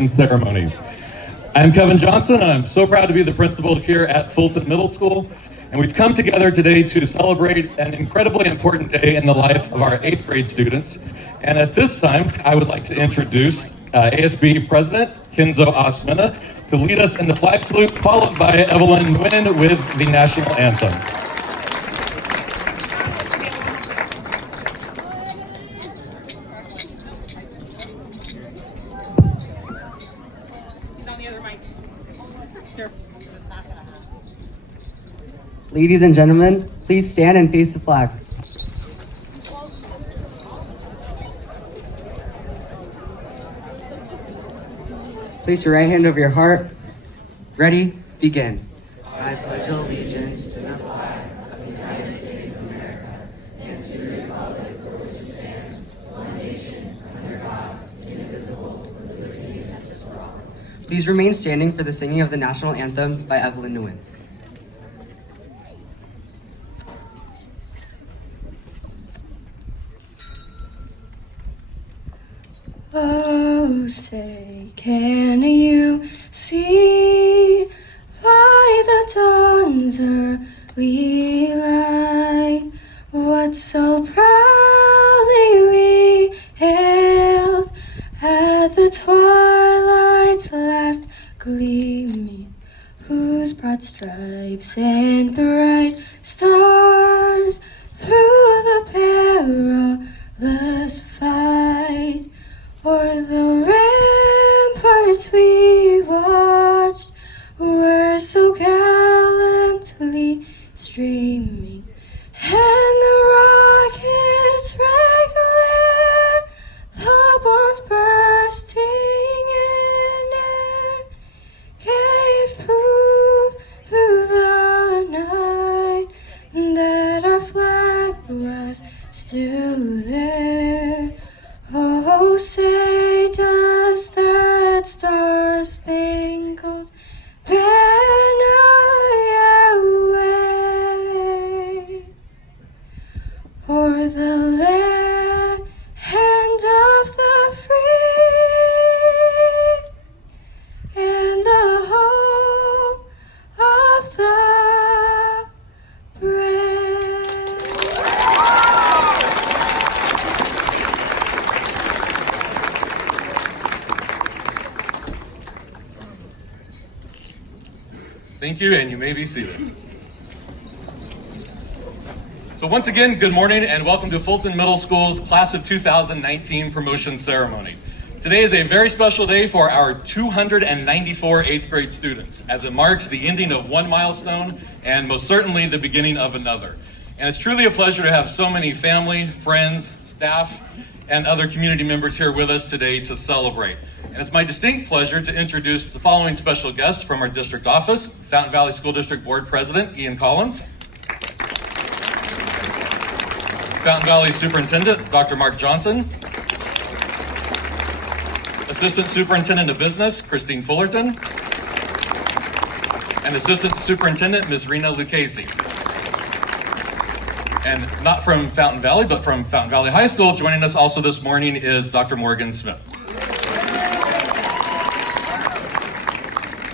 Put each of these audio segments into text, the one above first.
promotion ceremony. I'm Kevin Johnson, and I'm so proud to be the principal here at Fulton Middle School. And we've come together today to celebrate an incredibly important day in the life of our 8th grade students. And at this time, I would like to introduce ASB President Kinzo Osmina to lead us in the flag salute, followed by Evelyn Nguyen with the national anthem. Ladies and gentlemen, please stand and face the flag. Place your right hand over your heart. Ready? Begin. I pledge allegiance to the flag of the United States of America and to the republic for which it stands, one nation, under God, indivisible, with liberty and justice for all. Please remain standing for the singing of the national anthem by Evelyn Nguyen. Oh, say, can you see by the dawn's early light what so proudly we hailed at the twilight's last gleaming, whose broad stripes and bright stars through the perilous fight o'er the ramparts we watched were so gallantly streaming, and the rocket's red glare, the bombs bursting in air, gave proof through the night that our flag was still there. Oh, say does that star-spangled banner yet wave o'er the land of the free and the home of the brave? Thank you, and you may be seated. So once again, good morning and welcome to Fulton Middle School's Class of 2019 promotion ceremony. Today is a very special day for our 294 8th grade students, as it marks the ending of one milestone and most certainly the beginning of another. And it's truly a pleasure to have so many family, friends, staff, and other community members here with us today to celebrate. And it's my distinct pleasure to introduce the following special guests from our district office: Fountain Valley School District Board President Ian Collins, Fountain Valley Superintendent Dr. Mark Johnson, Assistant Superintendent of Business Christine Fullerton, and Assistant Superintendent Ms. Rena Lucchese. And not from Fountain Valley, but from Fountain Valley High School, joining us also this morning is Dr. Morgan Smith.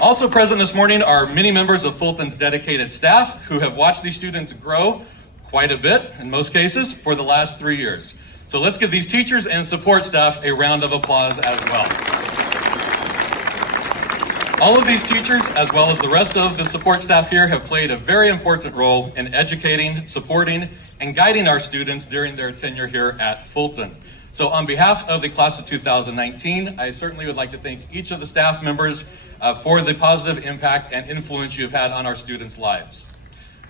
Also present this morning are many members of Fulton's dedicated staff who have watched these students grow quite a bit, in most cases, for the last 3 years. So let's give these teachers and support staff a round of applause as well. All of these teachers, as well as the rest of the support staff here, have played a very important role in educating, supporting, and guiding our students during their tenure here at Fulton. So on behalf of the class of 2019, I certainly would like to thank each of the staff members for the positive impact and influence you've had on our students' lives.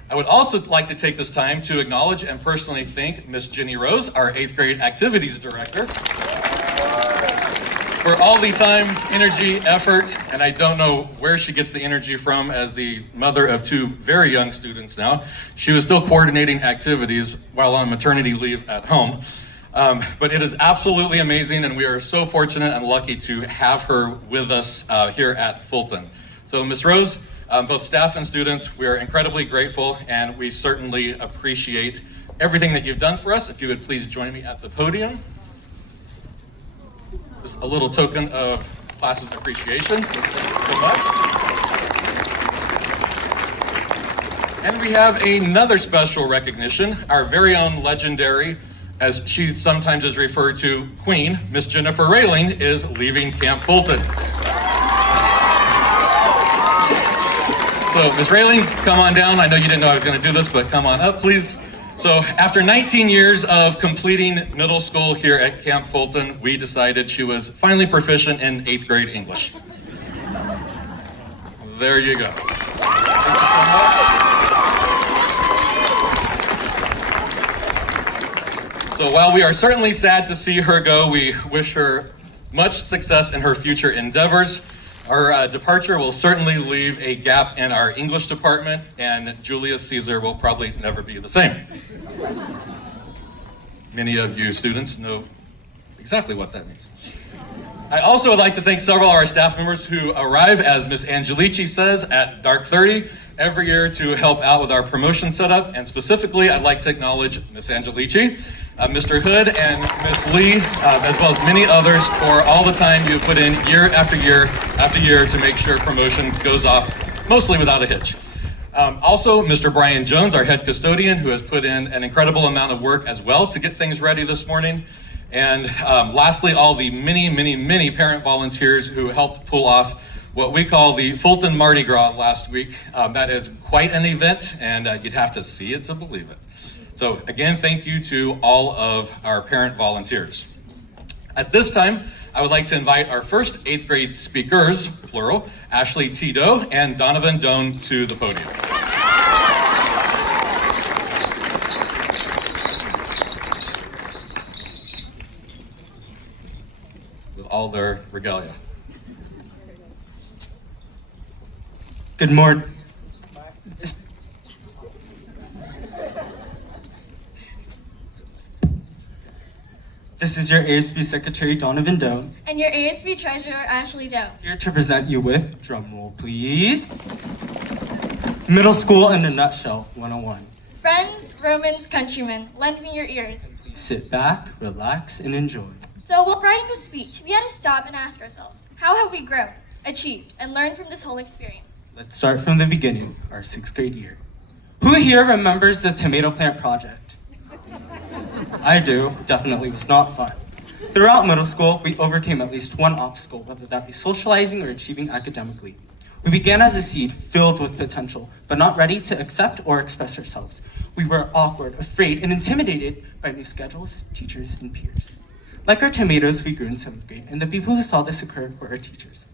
I would also like to take this time to acknowledge and personally thank Miss Jenny Rose, our 8th grade activities director, for all the time, energy, effort, and I don't know where she gets the energy from as the mother of 2 very young students now. She was still coordinating activities while on maternity leave at home. But it is absolutely amazing, and we are so fortunate and lucky to have her with us here at Fulton. So Ms. Rose, both staff and students, we are incredibly grateful, and we certainly appreciate everything that you've done for us. If you would please join me at the podium. Just a little token of class's appreciation. So thank you so much. And we have another special recognition. Our very own legendary, as she sometimes is referred to, Queen, Miss Jennifer Railing, is leaving Camp Fulton. So, Miss Railing, come on down. I know you didn't know I was going to do this, but come on up, please. So, after 19 years of completing middle school here at Camp Fulton, we decided she was finally proficient in 8th grade English. There you go. Thank you so much. So while we are certainly sad to see her go, we wish her much success in her future endeavors. Her departure will certainly leave a gap in our English department, and Julius Caesar will probably never be the same. Many of you students know exactly what that means. I also would like to thank several of our staff members who arrive, as Ms. Angelici says, at dark 30 every year to help out with our promotion setup. And specifically, I'd like to acknowledge Ms. Angelici, Mr. Hood, and Ms. Lee, as well as many others for all the time you put in year after year after year to make sure promotion goes off mostly without a hitch. Also, Mr. Brian Jones, our head custodian, who has put in an incredible amount of work as well to get things ready this morning. And lastly, all the many parent volunteers who helped pull off what we call the Fulton Mardi Gras last week. That is quite an event, and you'd have to see it to believe it. So again, thank you to all of our parent volunteers. At this time, I would like to invite our first 8th grade speakers, plural, Ashley Tito and Donovan Doan, to the podium. With all their regalia. Good morning. This is your ASB Secretary, Donovan Doan, And your ASB Treasurer, Ashley Doe. here to present you with, drumroll please, Middle School in a Nutshell 101. Friends, Romans, countrymen, lend me your ears. Please sit back, relax, and enjoy. So while writing the speech, we had to stop and ask ourselves, how have we grown, achieved, and learned from this whole experience? Let's start from the beginning, our 6th grade year. Who here remembers the tomato plant project? I do. Definitely was not fun. Throughout middle school, we overcame at least one obstacle, whether that be socializing or achieving academically. We began as a seed filled with potential, but not ready to accept or express ourselves. We were awkward, afraid, and intimidated by new schedules, teachers, and peers. Like our tomatoes, we grew in 7th grade, and the people who saw this occur were our teachers.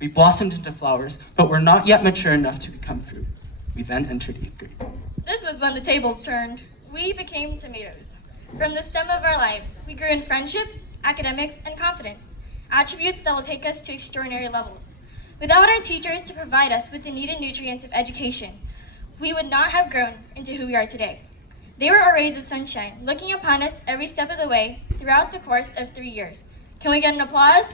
We blossomed into flowers, but were not yet mature enough to become fruit. We then entered 8th grade. This was when the tables turned. We became tomatoes. From the stem of our lives, we grew in friendships, academics, and confidence, attributes that will take us to extraordinary levels. Without our teachers to provide us with the needed nutrients of education, we would not have grown into who we are today. They were our rays of sunshine, looking upon us every step of the way throughout the course of 3 years. Can we get an applause?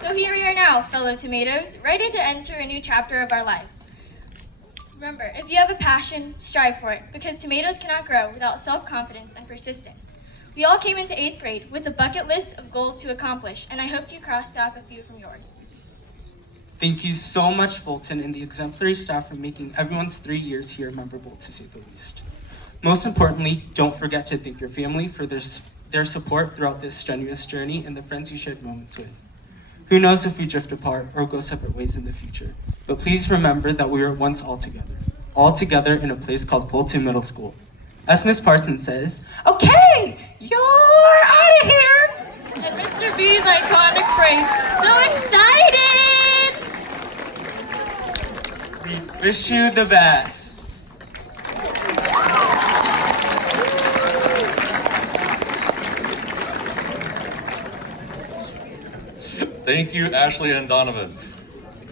So here we are now, fellow tomatoes, ready to enter a new chapter of our lives. Remember, if you have a passion, strive for it, because tomatoes cannot grow without self-confidence and persistence. We all came into 8th grade with a bucket list of goals to accomplish, and I hoped you crossed off a few from yours. Thank you so much, Fulton, and the exemplary staff for making everyone's 3 years here memorable, to say the least. Most importantly, don't forget to thank your family for their support throughout this strenuous journey and the friends you shared moments with. Who knows if we drift apart or go separate ways in the future, but please remember that we were once all together in a place called Fulton Middle School. As Miss Parsons says, okay, you're out of here! And Mr. B's iconic phrase, so excited! We wish you the best. Thank you, Ashley and Donovan.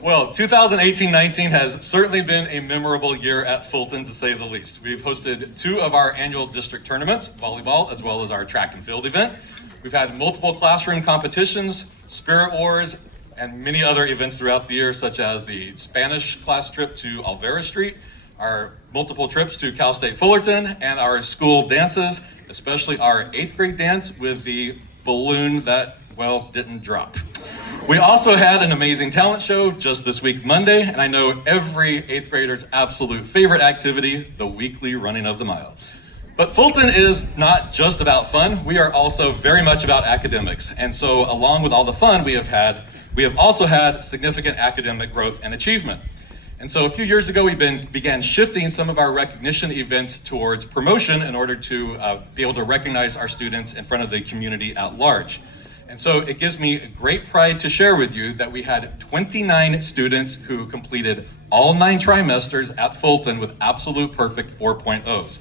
Well, 2018-19 has certainly been a memorable year at Fulton, to say the least. We've hosted 2 of our annual district tournaments, volleyball, as well as our track and field event. We've had multiple classroom competitions, spirit wars, and many other events throughout the year, such as the Spanish class trip to Alvera Street, our multiple trips to Cal State Fullerton, and our school dances, especially our 8th grade dance with the balloon that, well, didn't drop. We also had an amazing talent show just this week, Monday, and I know every 8th grader's absolute favorite activity, the weekly running of the mile. But Fulton is not just about fun, we are also very much about academics. And so along with all the fun we have also had significant academic growth and achievement. And so a few years ago, we began shifting some of our recognition events towards promotion in order to be able to recognize our students in front of the community at large. And so it gives me great pride to share with you that we had 29 students who completed all 9 trimesters at Fulton with absolute perfect 4.0s.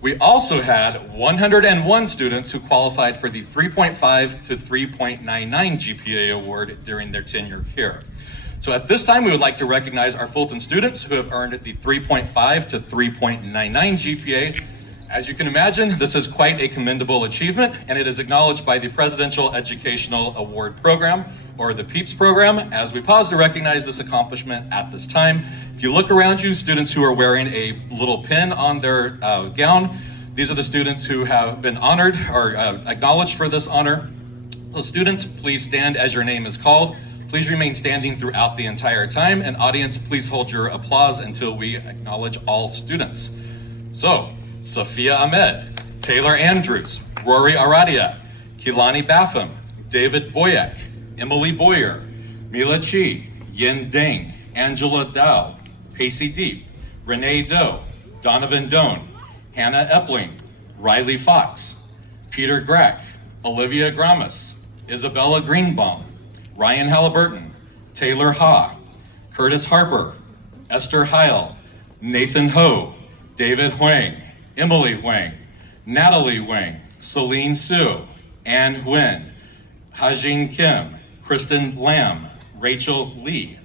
We also had 101 students who qualified for the 3.5 to 3.99 GPA award during their tenure here. So at this time, we would like to recognize our Fulton students who have earned the 3.5 to 3.99 GPA. As you can imagine, this is quite a commendable achievement, and it is acknowledged by the Presidential Educational Award Program, or the PEEPS program, as we pause to recognize this accomplishment at this time. If you look around you, students who are wearing a little pin on their gown, these are the students who have been honored or acknowledged for this honor. So students, please stand as your name is called. Please remain standing throughout the entire time, and audience, please hold your applause until we acknowledge all students. So, Sophia Ahmed, Taylor Andrews, Rory Aradia, Kilani Baffam, David Boyack, Emily Boyer, Mila Chi, Yin Deng, Angela Dow, Pacey Deep, Renee Doe, Donovan Doan, Hannah Epling, Riley Fox, Peter Grack, Olivia Gramus, Isabella Greenbaum, Ryan Halliburton, Taylor Ha, Curtis Harper, Esther Heil, Nathan Ho, David Huang, Emily Huang, Natalie Huang, Celine Su, Ann Nguyen, Hajin Kim, Kristen Lam, Rachel Lee,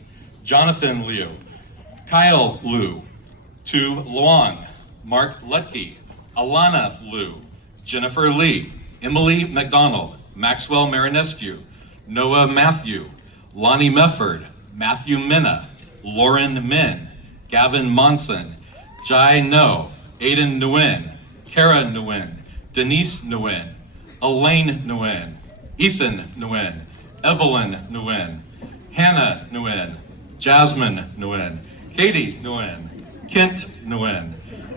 Jonathan Liu, Kyle Liu, Tu Luong, Mark Lutke, Alana Liu, Jennifer Lee, Emily McDonald, Maxwell Marinescu, Noah Matthew, Lonnie Mefford, Matthew Minna, Lauren Min, Gavin Monson, Jai No, Aiden Nguyen, Kara Nguyen, Denise Nguyen, Elaine Nguyen, Ethan Nguyen, Evelyn Nguyen, Hannah Nguyen, Jasmine Nguyen, Katie Nguyen, Kent Nguyen,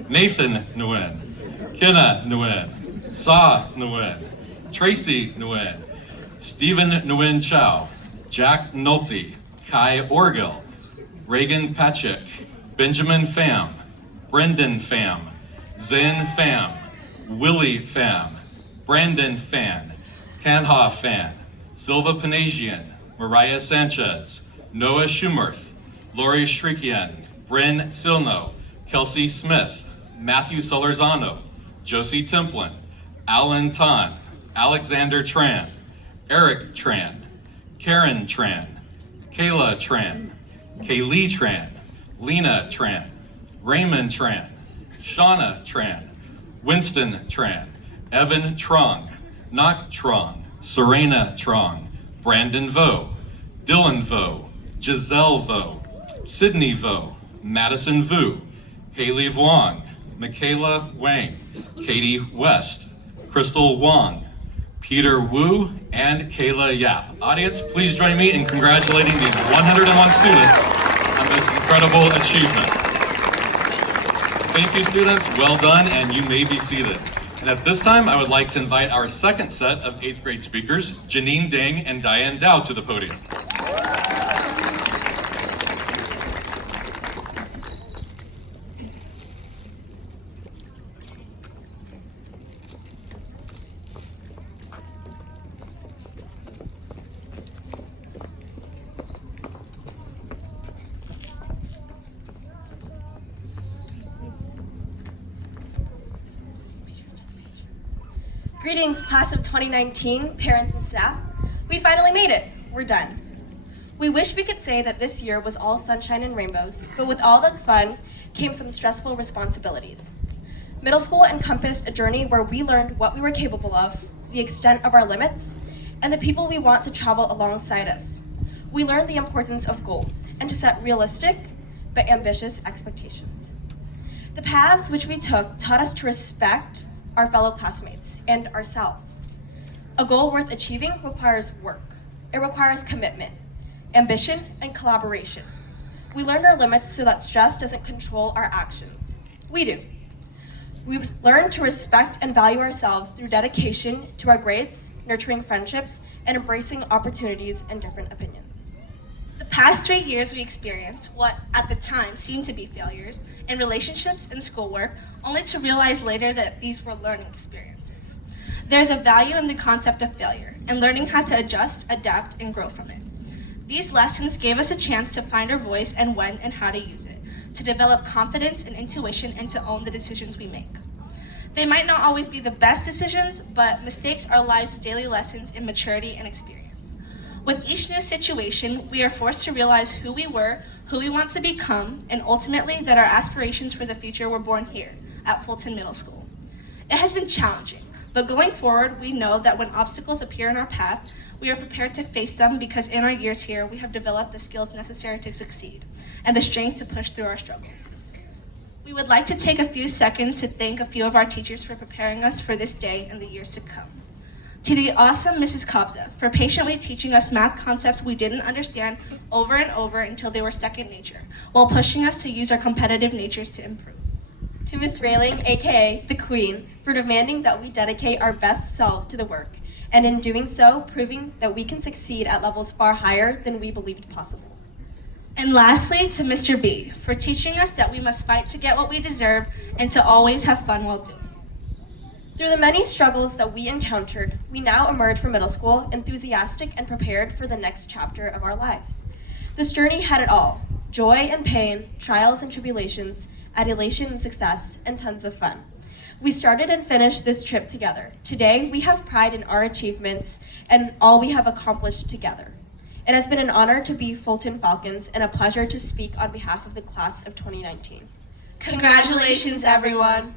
Nathan Nguyen, Kenna Nguyen, Sa Nguyen, Tracy Nguyen, Stephen Nguyen Chow, Jack Nolte, Kai Orgel, Reagan Patrick, Benjamin Pham, Brendan Pham, Zen Pham, Willie Pham, Brandon Fan, Kanha Fan, Silva Panasian, Mariah Sanchez, Noah Schumerth, Lori Shrikian, Bryn Silno, Kelsey Smith, Matthew Solorzano, Josie Templin, Alan Tan, Alexander Tran, Eric Tran, Karen Tran, Kayla Tran, Kaylee Tran, Lena Tran, Raymond Tran, Shauna Tran, Winston Tran, Evan Trong, Nak Trong, Serena Trong, Brandon Vo, Dylan Vo, Giselle Vo, Sydney Vo, Madison Vu, Haley Vuong, Michaela Wang, Katie West, Crystal Wong, Peter Wu, and Kayla Yap. Audience, please join me in congratulating these 101 students on this incredible achievement. Thank you, students. Well done, and you may be seated. And at this time, I would like to invite our second set of 8th grade speakers, Janine Deng and Diane Dow, to the podium. Greetings, class of 2019, parents and staff. We finally made it. We're done. We wish we could say that this year was all sunshine and rainbows, but with all the fun came some stressful responsibilities. Middle school encompassed a journey where we learned what we were capable of, the extent of our limits, and the people we want to travel alongside us. We learned the importance of goals and to set realistic but ambitious expectations. The paths which we took taught us to respect our fellow classmates and ourselves. A goal worth achieving requires work. It requires commitment, ambition, and collaboration. We learned our limits so that stress doesn't control our actions. We do. We learn to respect and value ourselves through dedication to our grades, nurturing friendships, and embracing opportunities and different opinions. The past 3 years we experienced what at the time seemed to be failures in relationships and schoolwork, only to realize later that these were learning experiences. There's a value in the concept of failure and learning how to adjust, adapt, and grow from it. These lessons gave us a chance to find our voice and when and how to use it, to develop confidence and intuition, and to own the decisions we make. They might not always be the best decisions, but mistakes are life's daily lessons in maturity and experience. With each new situation, we are forced to realize who we were, who we want to become, and ultimately that our aspirations for the future were born here at Fulton Middle School. It has been challenging, but going forward, we know that when obstacles appear in our path, we are prepared to face them because in our years here, we have developed the skills necessary to succeed and the strength to push through our struggles. We would like to take a few seconds to thank a few of our teachers for preparing us for this day and the years to come. To the awesome Mrs. Kobza for patiently teaching us math concepts we didn't understand over and over until they were second nature, while pushing us to use our competitive natures to improve. To Miss Railing, aka the Queen, for demanding that we dedicate our best selves to the work, and in doing so, proving that we can succeed at levels far higher than we believed possible. And lastly, to Mr. B for teaching us that we must fight to get what we deserve and to always have fun while doing it. Through the many struggles that we encountered, we now emerge from middle school enthusiastic and prepared for the next chapter of our lives. This journey had it all: joy and pain, trials and tribulations, adulation and success, and tons of fun. We started and finished this trip together. Today, we have pride in our achievements and all we have accomplished together. It has been an honor to be Fulton Falcons and a pleasure to speak on behalf of the class of 2019. Congratulations, everyone.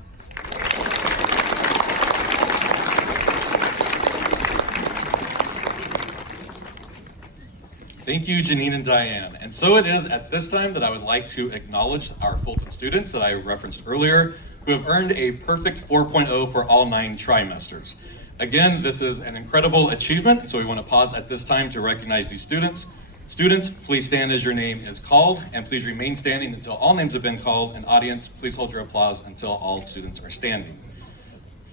Thank you, Janine and Diane. And so it is at this time that I would like to acknowledge our Fulton students that I referenced earlier, who have earned a perfect 4.0 for all 9 trimesters. Again, this is an incredible achievement, and so we want to pause at this time to recognize these students. Students, please stand as your name is called, and please remain standing until all names have been called. And audience, please hold your applause until all students are standing.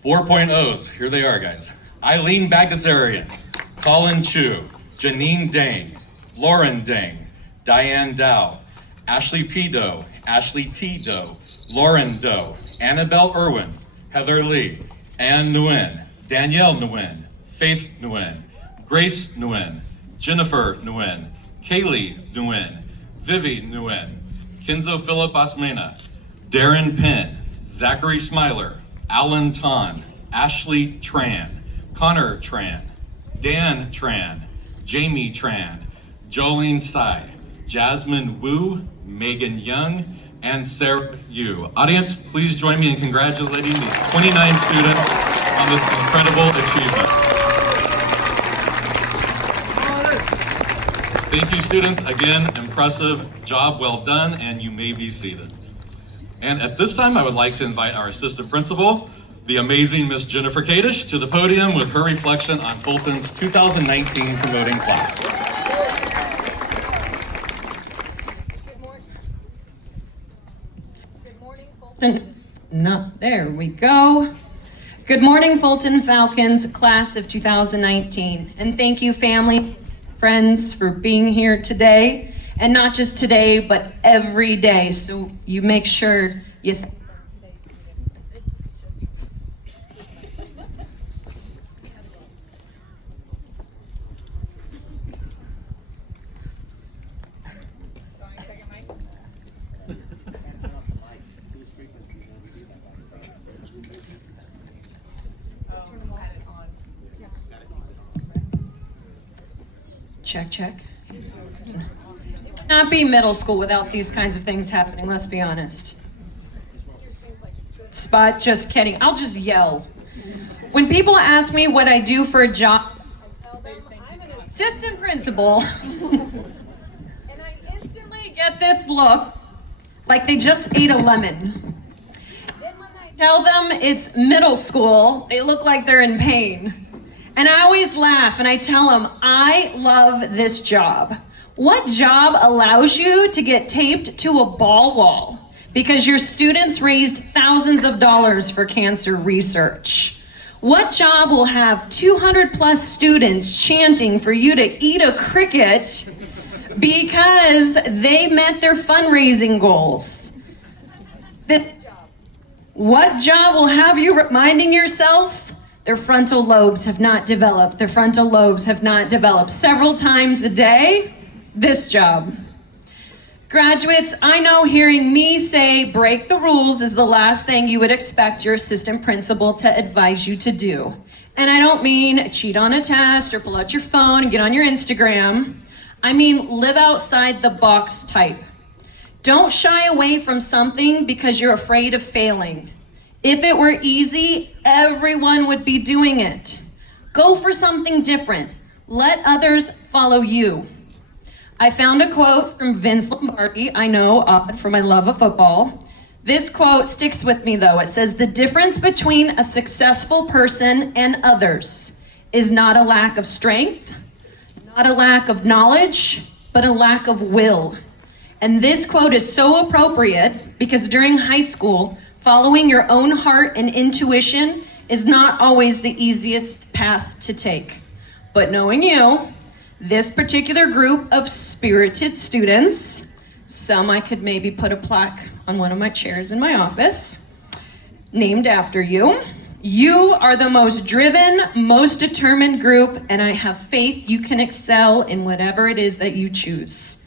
4.0s, here they are, guys. Eileen Bagdasarian, Colin Chu, Janine Dang, Lauren Dang, Diane Dow, Ashley P. Doe, Ashley T. Doe, Lauren Doe, Annabelle Irwin, Heather Lee, Ann Nguyen, Danielle Nguyen, Faith Nguyen, Grace Nguyen, Jennifer Nguyen, Kaylee Nguyen, Vivi Nguyen, Kenzo Philip Asmena, Darren Penn, Zachary Smiler, Alan Ton, Ashley Tran, Connor Tran, Dan Tran, Jamie Tran, Jolene Tsai, Jasmine Wu, Megan Young, and Sarah Yu. Audience, please join me in congratulating these 29 students on this incredible achievement. Thank you, students. Again, impressive job, well done, and you may be seated. And at this time, I would like to invite our assistant principal, the amazing Miss Jennifer Kadish, to the podium with her reflection on Fulton's 2019 promoting class. No, there we go. Good morning, Fulton Falcons, class of 2019. And thank you, family, friends, for being here today. And not just today, but every day. So you make sure you check. Not be middle school without these kinds of things happening, let's be honest. Spot, just kidding. I'll just yell. When people ask me what I do for a job, I tell them I'm an assistant principal. And I instantly get this look like they just ate a lemon. Tell them it's middle school. They look like they're in pain. And I always laugh and I tell them, I love this job. What job allows you to get taped to a ball wall because your students raised thousands of dollars for cancer research? What job will have 200 plus students chanting for you to eat a cricket because they met their fundraising goals? What job will have you reminding yourself their frontal lobes have not developed, their frontal lobes have not developed several times a day? This job. Graduates, I know hearing me say break the rules is the last thing you would expect your assistant principal to advise you to do. And I don't mean cheat on a test or pull out your phone and get on your Instagram. I mean live outside the box type. Don't shy away from something because you're afraid of failing. If it were easy, everyone would be doing it. Go for something different. Let others follow you. I found a quote from Vince Lombardi. I know, odd for my love of football. This quote sticks with me though. It says, the difference between a successful person and others is not a lack of strength, not a lack of knowledge, but a lack of will. And this quote is so appropriate because during high school, following your own heart and intuition is not always the easiest path to take. But knowing you, this particular group of spirited students, some I could maybe put a plaque on one of my chairs in my office, named after you. You are the most driven, most determined group, and I have faith you can excel in whatever it is that you choose.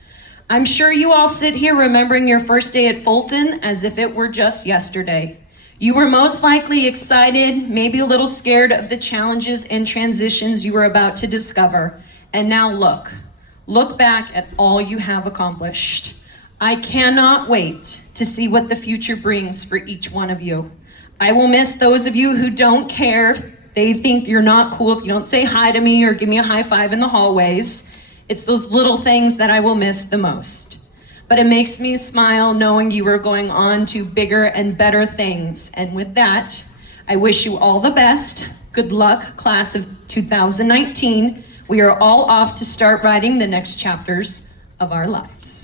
I'm sure you all sit here remembering your first day at Fulton as if it were just yesterday. You were most likely excited, maybe a little scared of the challenges and transitions you were about to discover. And now look back at all you have accomplished. I cannot wait to see what the future brings for each one of you. I will miss those of you who don't care. They think you're not cool if you don't say hi to me or give me a high five in the hallways. It's those little things that I will miss the most. But it makes me smile knowing you are going on to bigger and better things. And with that, I wish you all the best. Good luck, class of 2019. We are all off to start writing the next chapters of our lives.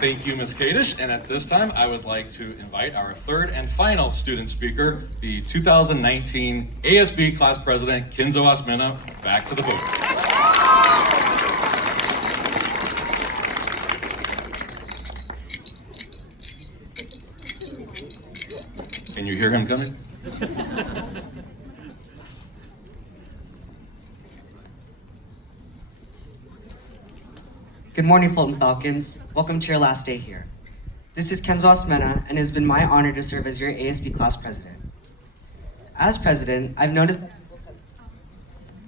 Thank you, Ms. Kadish. And at this time, I would like to invite our third and final student speaker, the 2019 ASB class president, Kenzo Asmena, back to the podium. Can you hear him coming? Good morning, Fulton Falcons. Welcome to your last day here. This is Kenzo Asmena, and it has been my honor to serve as your ASB class president. As president, I've noticed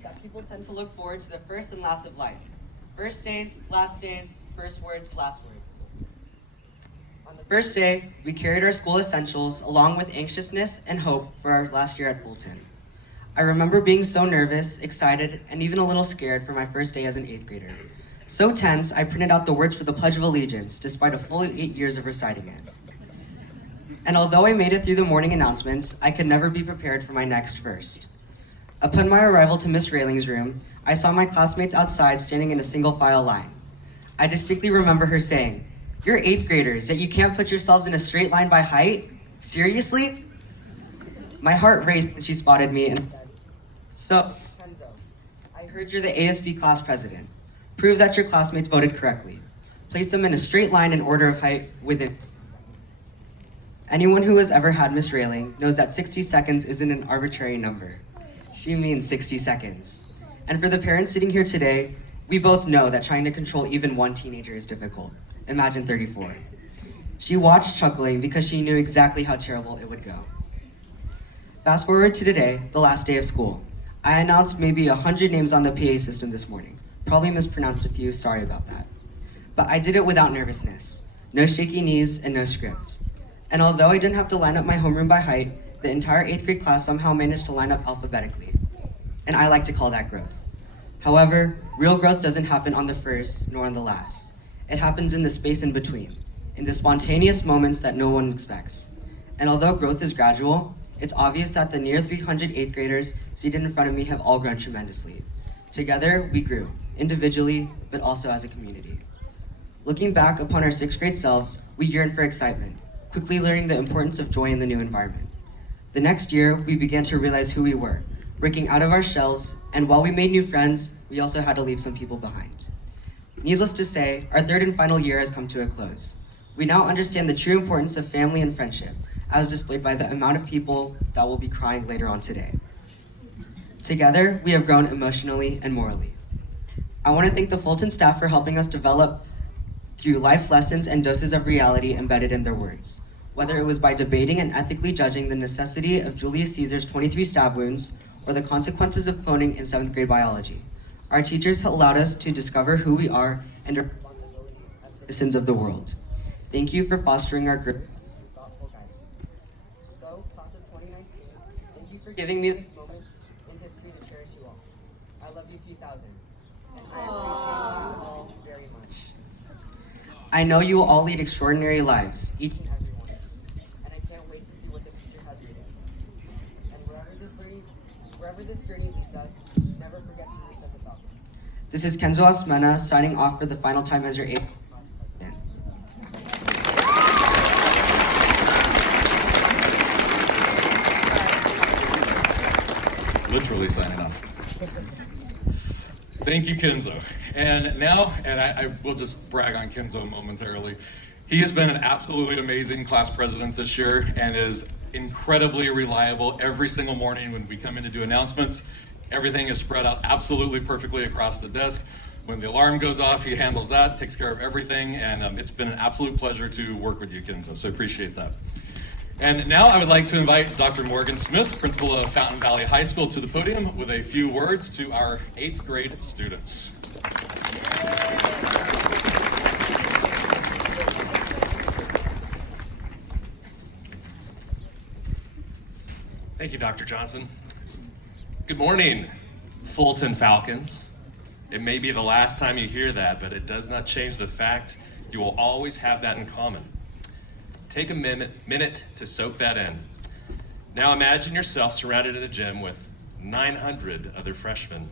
that people tend to look forward to the first and last of life. First days, first words, last words. On the first day, we carried our school essentials along with anxiousness and hope for our last year at Fulton. I remember being so nervous, excited, and even a little scared for my first day as an 8th grader. So tense, I printed out the words for the Pledge of Allegiance, despite a full 8 years of reciting it. And although I made it through the morning announcements, I could never be prepared for my next first. Upon my arrival to Miss Railing's room, I saw my classmates outside standing in a single file line. I distinctly remember her saying, "You're 8th graders, yet you can't put yourselves in a straight line by height? Seriously?" My heart raced when she spotted me and said, "So, Kenzo, I heard you're the ASB class president. Prove that your classmates voted correctly. Place them in a straight line in order of height within." Anyone who has ever had Miss Railing knows that 60 seconds isn't an arbitrary number. She means 60 seconds. And for the parents sitting here today, we both know that trying to control even one teenager is difficult. Imagine 34. She watched chuckling because she knew exactly how terrible it would go. Fast forward to today, the last day of school. I announced maybe 100 names on the PA system this morning. Probably mispronounced a few, sorry about that. But I did it without nervousness. No shaky knees and no script. And although I didn't have to line up my homeroom by height, the entire 8th grade class somehow managed to line up alphabetically. And I like to call that growth. However, real growth doesn't happen on the first nor on the last. It happens in the space in between, in the spontaneous moments that no one expects. And although growth is gradual, it's obvious that the near 300 eighth graders seated in front of me have all grown tremendously. Together, we grew, individually, but also as a community. Looking back upon our sixth grade selves, we yearned for excitement, quickly learning the importance of joy in the new environment. The next year, we began to realize who we were, breaking out of our shells, and while we made new friends, we also had to leave some people behind. Needless to say, our third and final year has come to a close. We now understand the true importance of family and friendship, as displayed by the amount of people that will be crying later on today. Together, we have grown emotionally and morally. I want to thank the Fulton staff for helping us develop through life lessons and doses of reality embedded in their words, whether it was by debating and ethically judging the necessity of Julius Caesar's 23 stab wounds or the consequences of cloning in 7th grade biology. Our teachers allowed us to discover who we are and our responsibilities as citizens of the world. Thank you for fostering our group with thoughtful guidance. So, class of 2019, thank you for giving me this moment in history to cherish you all. I love you 3000, and I appreciate you all very much. I know you will all lead extraordinary lives, each and every one, and I can't wait to see what the future has waiting. And wherever this journey leads us, never forget who makes us a Falcon. This is Kenzo Asmena signing off for the final time as your 8th class president. Literally signing off. Thank you, Kenzo. And now, I will just brag on Kenzo momentarily. He has been an absolutely amazing class president this year and is incredibly reliable every single morning when we come in to do announcements. Everything is spread out absolutely perfectly across the desk. When the alarm goes off, he handles that, takes care of everything, and it's been an absolute pleasure to work with you, Kenzo, so appreciate that. And now I would like to invite Dr. Morgan Smith, principal of Fountain Valley High School, to the podium with a few words to our 8th grade students. Thank you, Dr. Johnson. Good morning, Fulton Falcons. It may be the last time you hear that, but it does not change the fact you will always have that in common. Take a minute to soak that in. Now imagine yourself surrounded in a gym with 900 other freshmen.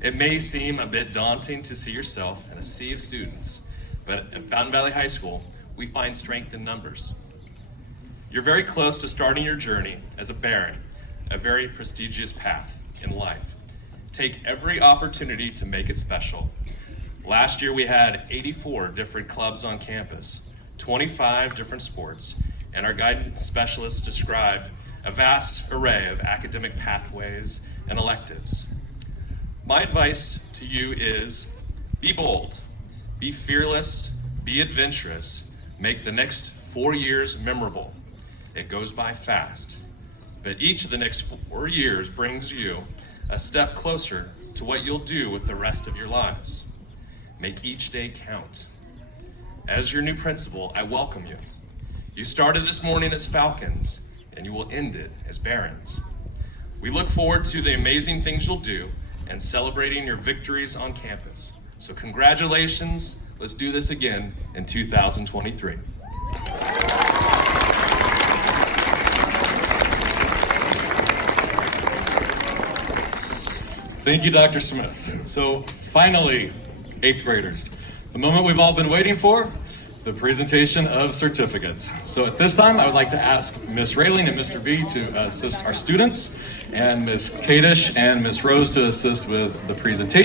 It may seem a bit daunting to see yourself in a sea of students, but at Fountain Valley High School, we find strength in numbers. You're very close to starting your journey as a Baron, a very prestigious path in life. Take every opportunity to make it special. Last year we had 84 different clubs on campus, 25 different sports, and our guidance specialists described a vast array of academic pathways and electives. My advice to you is be bold, be fearless, be adventurous, make the next 4 years memorable. It goes by fast, but each of the next 4 years brings you a step closer to what you'll do with the rest of your lives. Make each day count. As your new principal, I welcome you. You started this morning as Falcons, and you will end it as Barons. We look forward to the amazing things you'll do and celebrating your victories on campus. So congratulations, let's do this again in 2023. Thank you, Dr. Smith. So finally, 8th graders, the moment we've all been waiting for, the presentation of certificates. So at this time, I would like to ask Ms. Railing and Mr. B to assist our students, and Ms. Kadish and Ms. Rose to assist with the presentation.